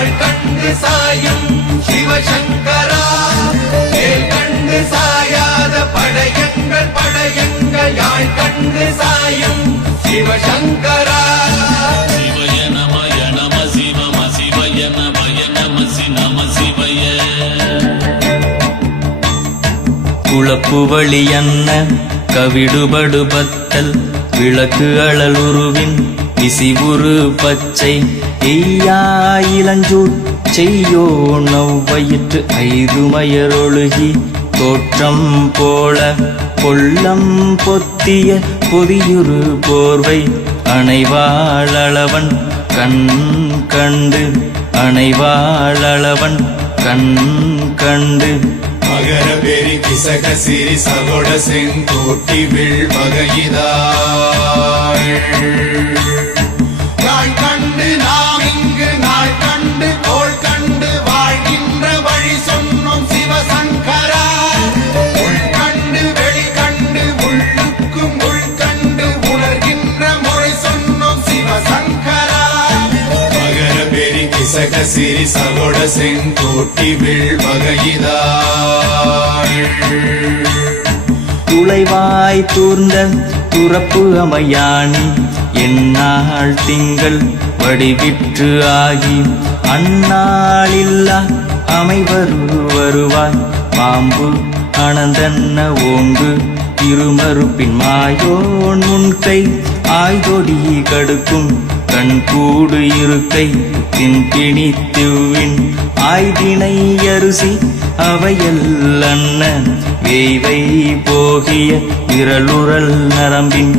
யாழ் கண்டு சாயும் சிவசங்கரா வேல் கண்டு சாயாத படையங்கள் படையங்கள் யாழ் கண்டு சாயும் சிவசங்கரா சிவய நமய நம சிவம சிவய நமய நம நம சிவய குழப்பு வழியன்ன கவிடுபடுபத்தல் விளக்கு அழல் உருவின் இசிவுரு பச்சை எய்யா இளஞ்சூர் செய்யோ நவ்வயிற்று ஐதுமயரொழுகி தோற்றம் போல கொள்ளம் பொத்திய பொதியுரு போர்வை அணைவாளவன் கண் கண்டு அணைவாளவன் கண் கண்டு மகர பெரி கிசக சிறி சகோட செங்கோட்டி வில் வகையிதாள் நாள் கண்டு நாம் இங்கு நாள் கண்டு கோள் கண்டு வாழ்கின்ற வழி சொன்னோம் சிவசங்கரா உள் கண்டு வெளி கண்டு உள்ளுக்கும் உள் கண்டு உணர்கின்ற முறை சொன்னோம் சிவசங்கரா மகர பெரி கிசக சிறி சகோட செங்கோட்டி வில் வகையிதாள் துளைவாய் தூர்ந்த துறப்பு அமையாணி எந்நாள் திங்கள் வடிவிற்று ஆகி அந்நாளில்லா அமைவரு வருவாய் பாம்பு அனந்தன்ன ஓங்கு இருமறுப்பின் மாயோன் முன்கை ஆய்தொடி கடுக்கும் கண்கூடு இருக்கை தின்பிணித்துவின் ஆய்தினை அரிசி அவையல் அண்ணன் வேய்வை போகிய விரலுறல் நரம்பின்